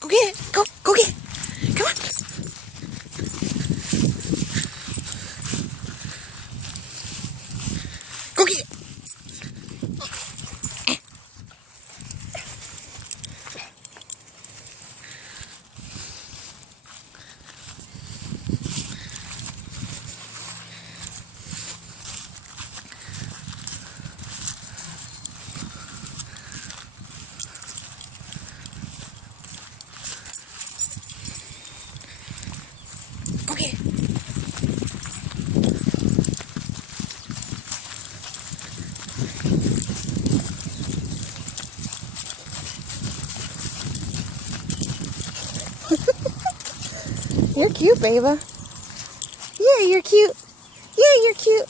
Go get it. Go get it. Come on. Go get it. Go get it. You're cute, baby. Yeah, you're cute. Yeah, you're cute.